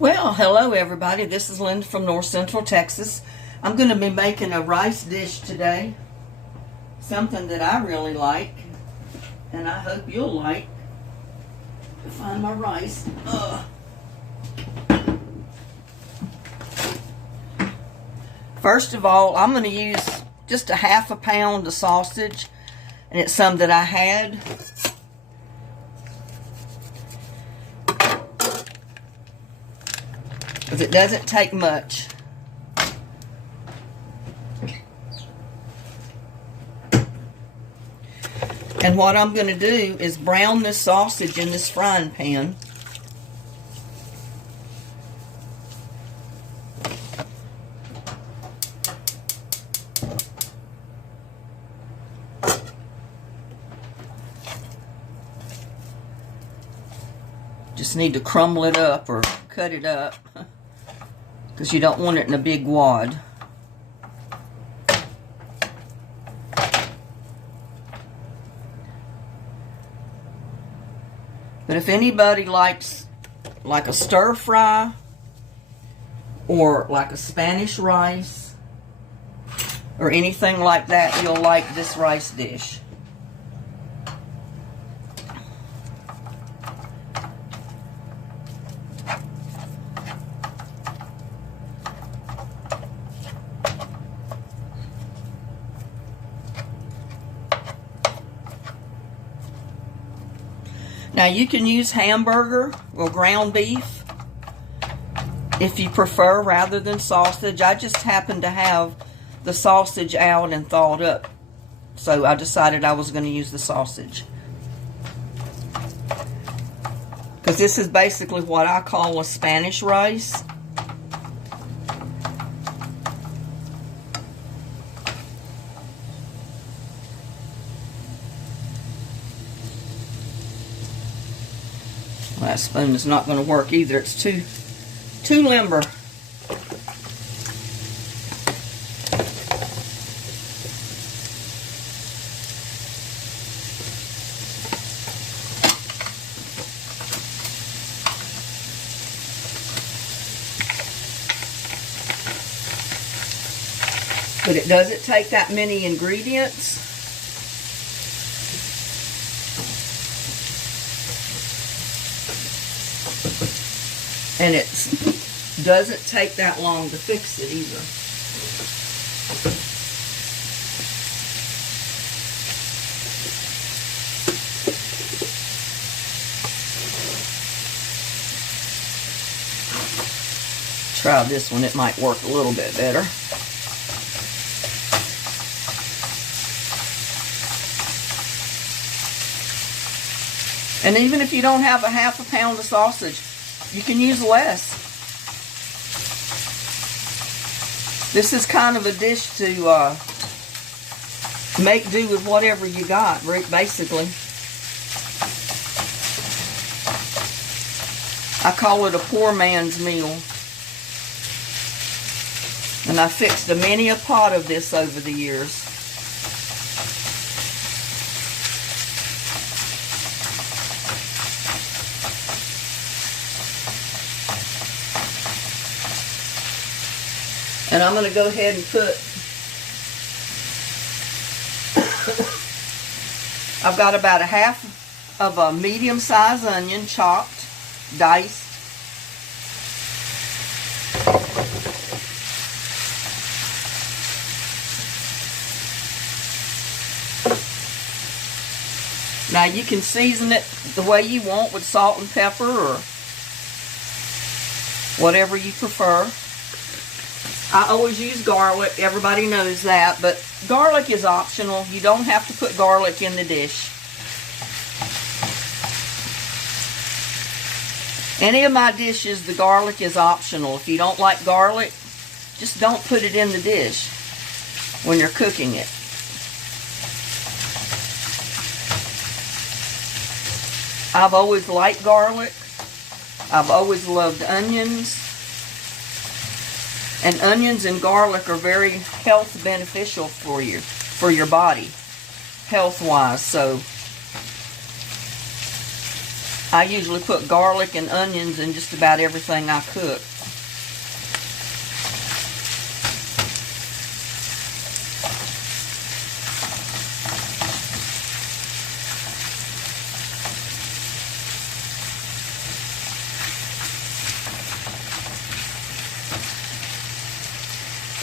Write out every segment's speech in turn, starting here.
Well, hello everybody. This is Linda from North Central Texas. I'm going to be making a rice dish today. Something that I really like, and I hope you'll like. To find my rice. First of all, I'm going to use just a half a pound of sausage, and it's some that I had. Because it doesn't take much. And what I'm going to do is brown this sausage in this frying pan. Just need to crumble it up or cut it up, because you don't want it in a big wad. But if anybody likes like a stir fry or like a Spanish rice or anything like that, you'll like this rice dish. Now you can use hamburger or ground beef if you prefer, rather than sausage. I just happen to have the sausage out and thawed up, so I decided I was going to use the sausage. Because this is basically what I call a Spanish rice. That spoon is not going to work either. It's too limber. But it doesn't take that many ingredients. And it doesn't take that long to fix it either. Try this one, it might work a little bit better. And even if you don't have a half a pound of sausage, you can use less. This is kind of a dish to make do with whatever you got, basically. I call it a poor man's meal. And I fixed many a pot of this over the years. And I'm going to go ahead and put, I've got about a half of a medium-sized onion, chopped, diced. Now you can season it the way you want with salt and pepper or whatever you prefer. I always use garlic, everybody knows that, but garlic is optional. You don't have to put garlic in the dish. Any of my dishes, the garlic is optional. If you don't like garlic, just don't put it in the dish when you're cooking it. I've always liked garlic. I've always loved onions. And onions and garlic are very health beneficial for you, for your body, health-wise. So I usually put garlic and onions in just about everything I cook.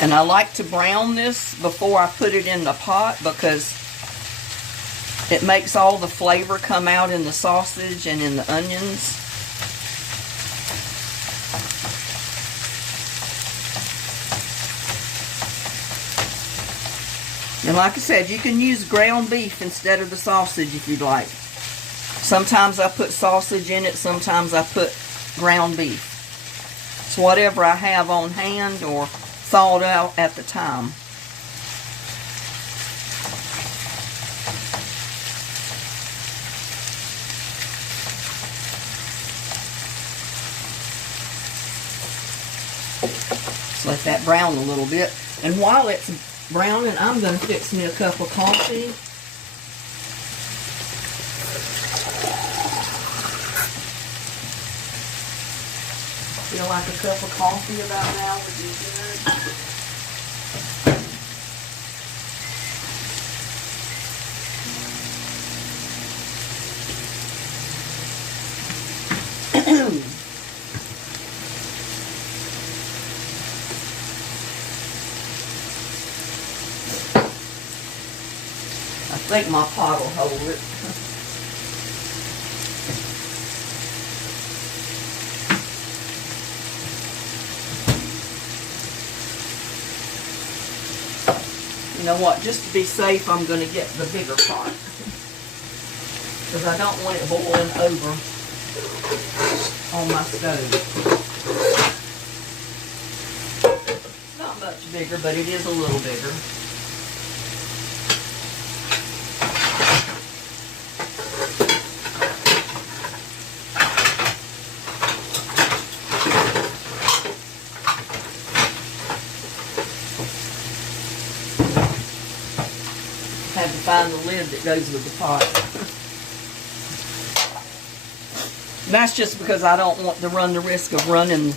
And I like to brown this before I put it in the pot because it makes all the flavor come out in the sausage and in the onions. And like I said, you can use ground beef instead of the sausage if you'd like. Sometimes I put sausage in it, sometimes I put ground beef. It's whatever I have on hand or thawed out at the time. Just let that brown a little bit. And while it's browning, I'm going to fix me a cup of coffee. Feel like a cup of coffee about now would be good. I think my pot will hold it. You know what, just to be safe, I'm going to get the bigger pot. Because I don't want it boiling over on my stove. It's not much bigger, but it is a little bigger. Have to find the lid that goes with the pot. That's just because I don't want to run the risk of running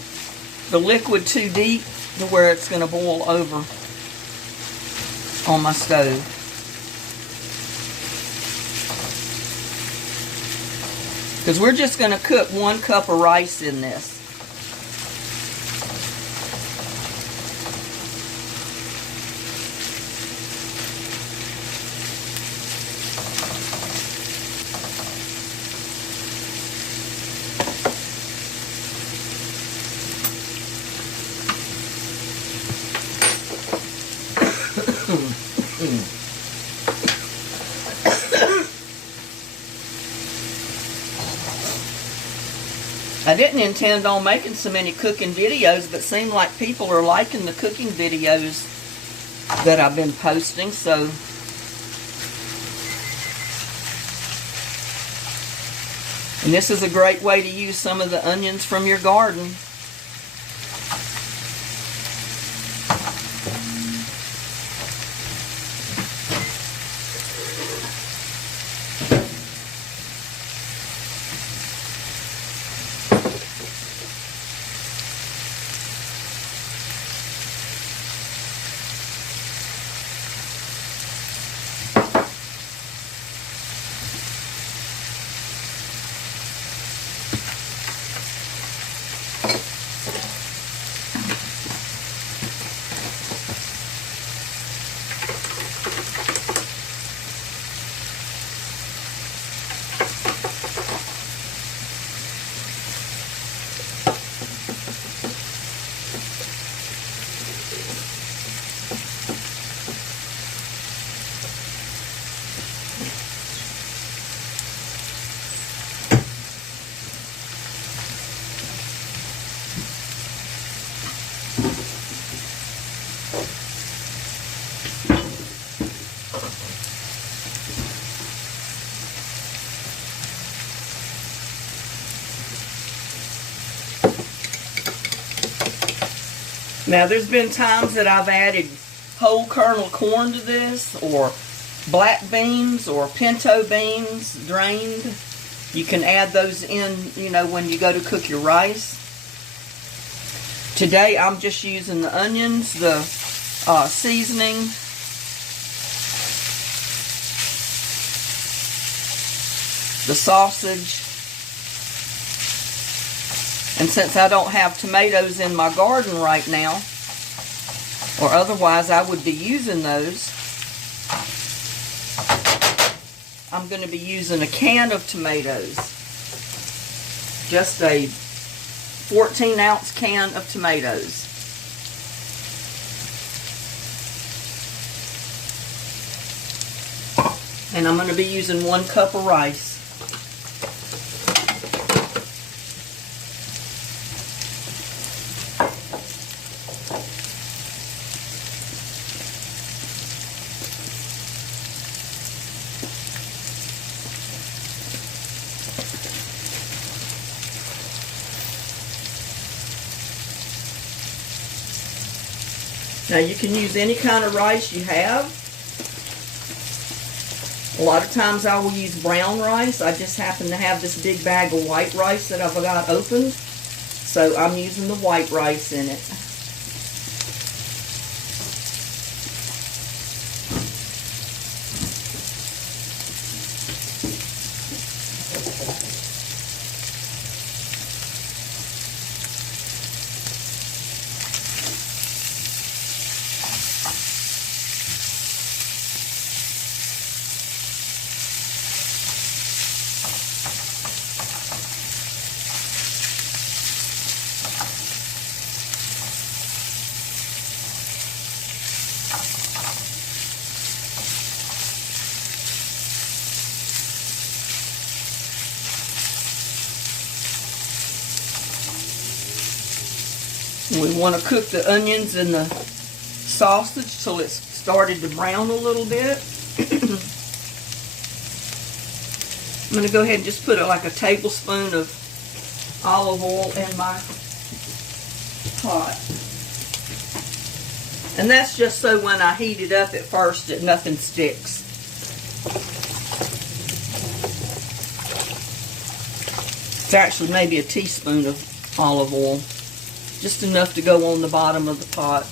the liquid too deep to where it's going to boil over on my stove. Because we're just going to cook 1 cup of rice in this. I didn't intend on making so many cooking videos, but it seemed like people are liking the cooking videos that I've been posting, so and this is a great way to use some of the onions from your garden. Now, there's been times that I've added whole kernel corn to this, or black beans, or pinto beans drained. You can add those in, you know, when you go to cook your rice. Today I'm just using the onions, the seasoning, the sausage, and since I don't have tomatoes in my garden right now, or otherwise I would be using those, I'm going to be using a can of tomatoes. Just a 14-ounce can of tomatoes. And I'm going to be using 1 cup of rice. Now you can use any kind of rice you have. A lot of times I will use brown rice. I just happen to have this big bag of white rice that I've got opened, so I'm using the white rice in it. We want to cook the onions and the sausage till it's started to brown a little bit. I'm going to go ahead and just put like a tablespoon of olive oil in my pot. And that's just so when I heat it up at first that nothing sticks. It's actually maybe a teaspoon of olive oil. Just enough to go on the bottom of the pot.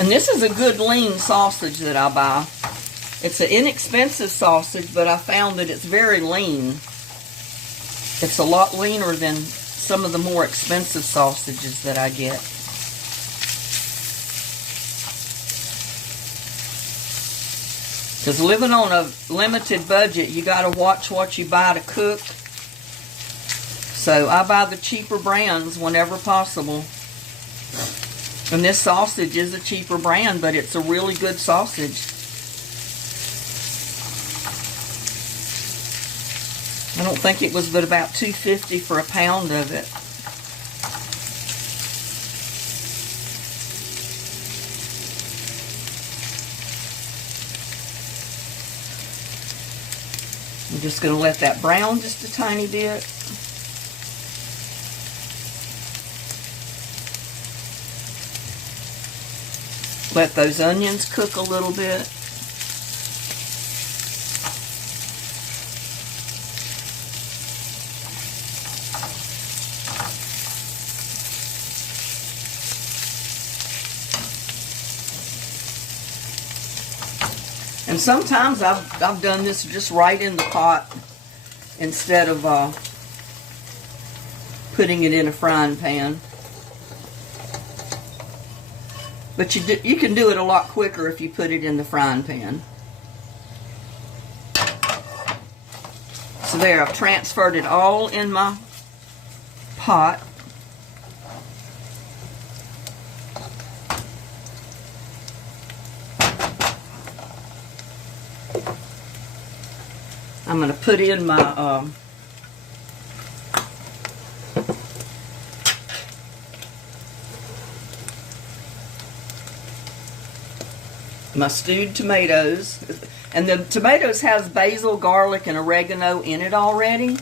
And this is a good lean sausage that I buy. It's an inexpensive sausage, but I found that it's very lean. It's a lot leaner than some of the more expensive sausages that I get. Because living on a limited budget, you got to watch what you buy to cook. So I buy the cheaper brands whenever possible. And this sausage is a cheaper brand, but it's a really good sausage. I don't think it was but about $2.50 for a pound of it. I'm just going to let that brown just a tiny bit. Let those onions cook a little bit. And sometimes I've done this just right in the pot instead of putting it in a frying pan. But you can do it a lot quicker if you put it in the frying pan. So there, I've transferred it all in my pot. I'm going to put in my my stewed tomatoes. And the tomatoes has basil, garlic, and oregano in it already.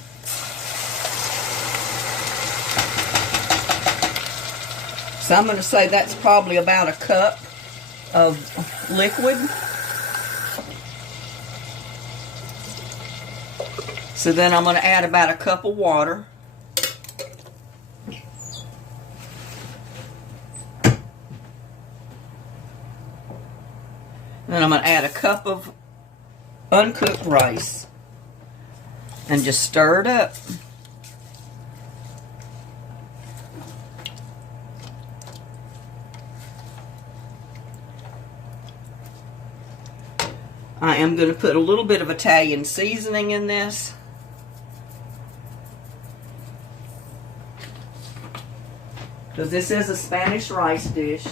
So I'm going to say that's probably about a cup of liquid. So then I'm going to add about a cup of water. Then I'm going to add a cup of uncooked rice and just stir it up. I am going to put a little bit of Italian seasoning in this. Because this is a Spanish rice dish.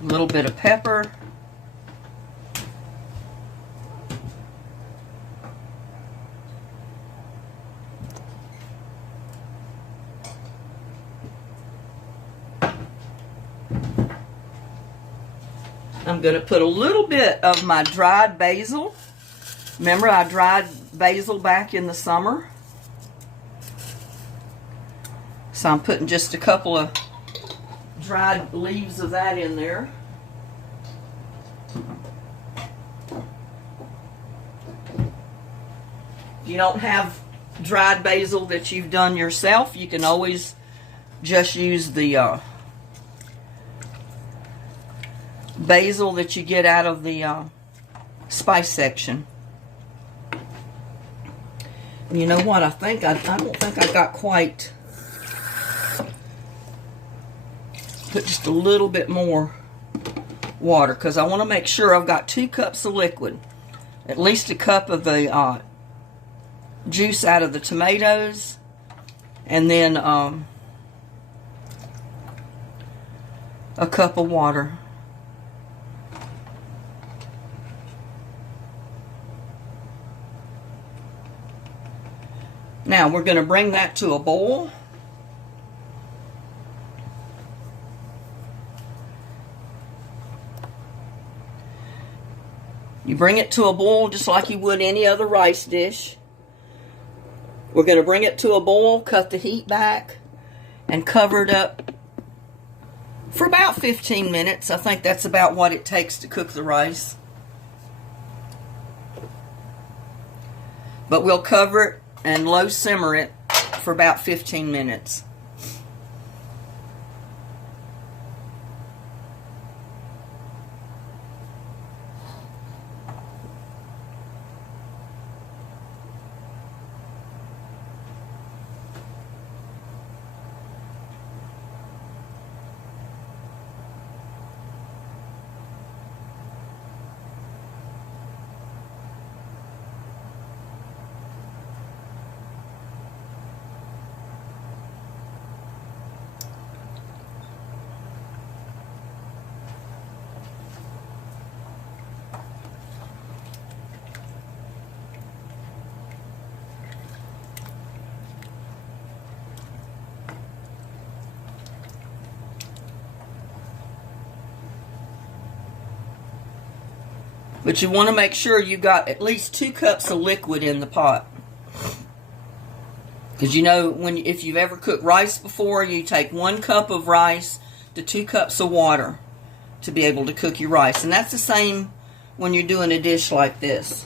A little bit of pepper. I'm going to put a little bit of my dried basil. Remember, I dried basil back in the summer. So I'm putting just a couple of dried leaves of that in there. If you don't have dried basil that you've done yourself, you can always just use the basil that you get out of the spice section. And you know what? I don't think I got quite. Put just a little bit more water because I want to make sure I've got 2 cups of liquid. At least a cup of the juice out of the tomatoes, and then a cup of water. Now we're going to bring that to a boil. You bring it to a boil just like you would any other rice dish. We're going to bring it to a boil, cut the heat back, and cover it up for about 15 minutes. I think that's about what it takes to cook the rice. But we'll cover it and low simmer it for about 15 minutes. But you want to make sure you got at least 2 cups of liquid in the pot. Because you know, if you've ever cooked rice before, you take 1 cup of rice to 2 cups of water to be able to cook your rice. And that's the same when you're doing a dish like this.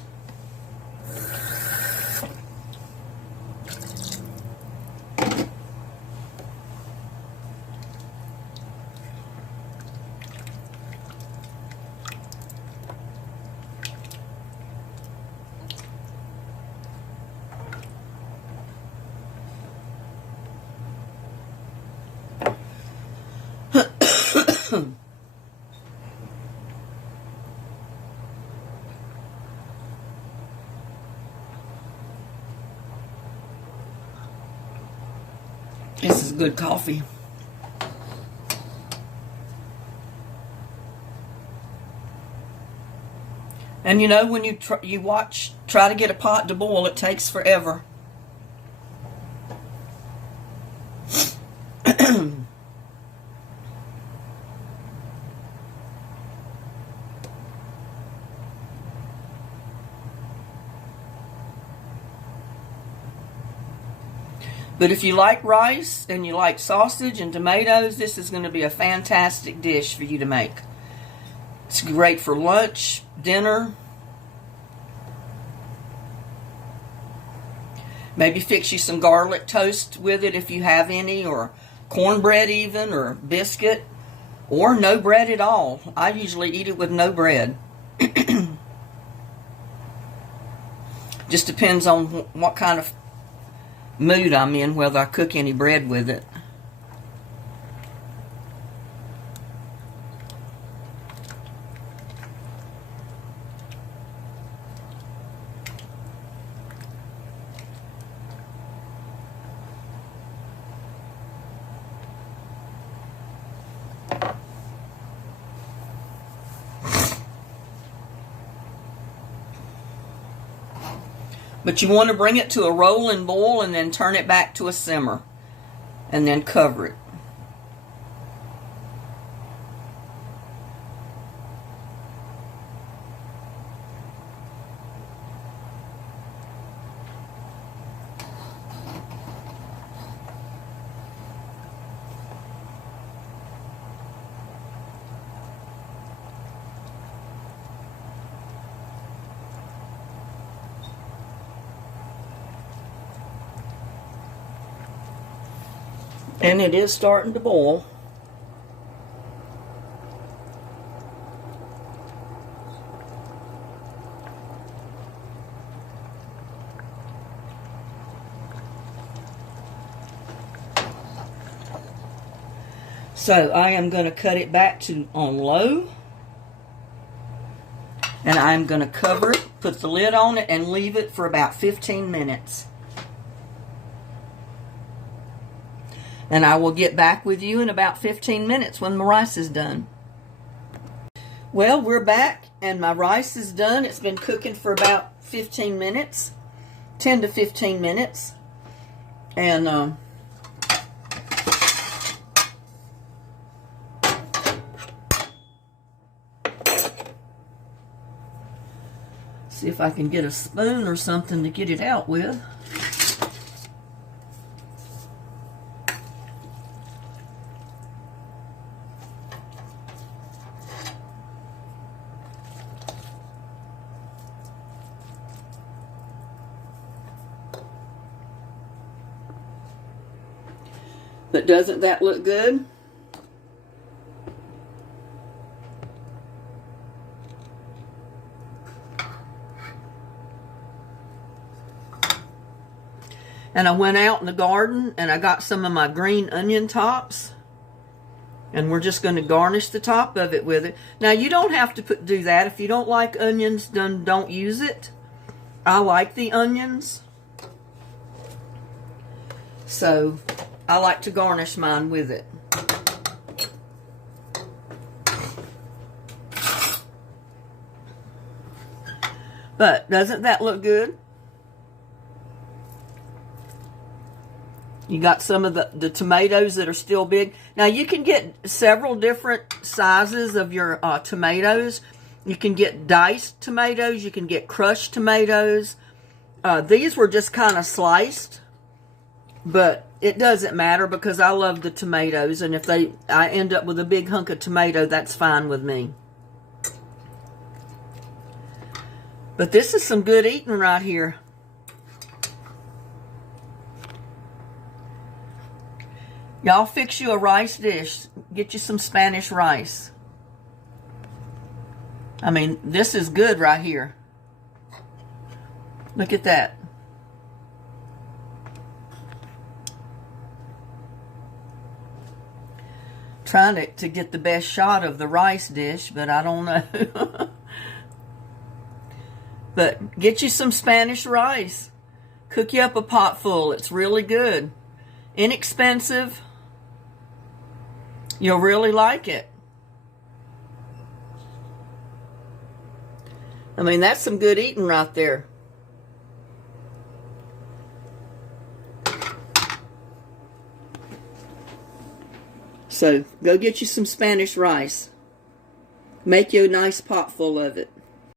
This is good coffee. And you know, when you try to get a pot to boil, it takes forever. But if you like rice and you like sausage and tomatoes, this is going to be a fantastic dish for you to make. It's great for lunch, dinner. Maybe fix you some garlic toast with it if you have any, or cornbread even, or biscuit, or no bread at all. I usually eat it with no bread. Just depends on what kind of mood I'm in, whether I cook any bread with it. But you want to bring it to a rolling boil and then turn it back to a simmer and then cover it. And it is starting to boil. So I am going to cut it back to on low. And I'm going to cover it, put the lid on it, and leave it for about 15 minutes. And I will get back with you in about 15 minutes when my rice is done. Well, we're back and my rice is done. It's been cooking for about 15 minutes, 10 to 15 minutes. And see if I can get a spoon or something to get it out with. But doesn't that look good? And I went out in the garden and I got some of my green onion tops. And we're just going to garnish the top of it with it. Now you don't have to do that. If you don't like onions, then don't use it. I like the onions. So I like to garnish mine with it. But doesn't that look good? You got some of the tomatoes that are still big. Now you can get several different sizes of your tomatoes. You can get diced tomatoes. You can get crushed tomatoes. These were just kind of sliced. But it doesn't matter because I love the tomatoes. And if I end up with a big hunk of tomato, that's fine with me. But this is some good eating right here. Y'all fix you a rice dish. Get you some Spanish rice. I mean, this is good right here. Look at that. Trying to get the best shot of the rice dish, but I don't know. But get you some Spanish rice. Cook you up a pot full. It's really good. Inexpensive. You'll really like it. I mean, that's some good eating right there. So, go get you some Spanish rice. Make you a nice pot full of it.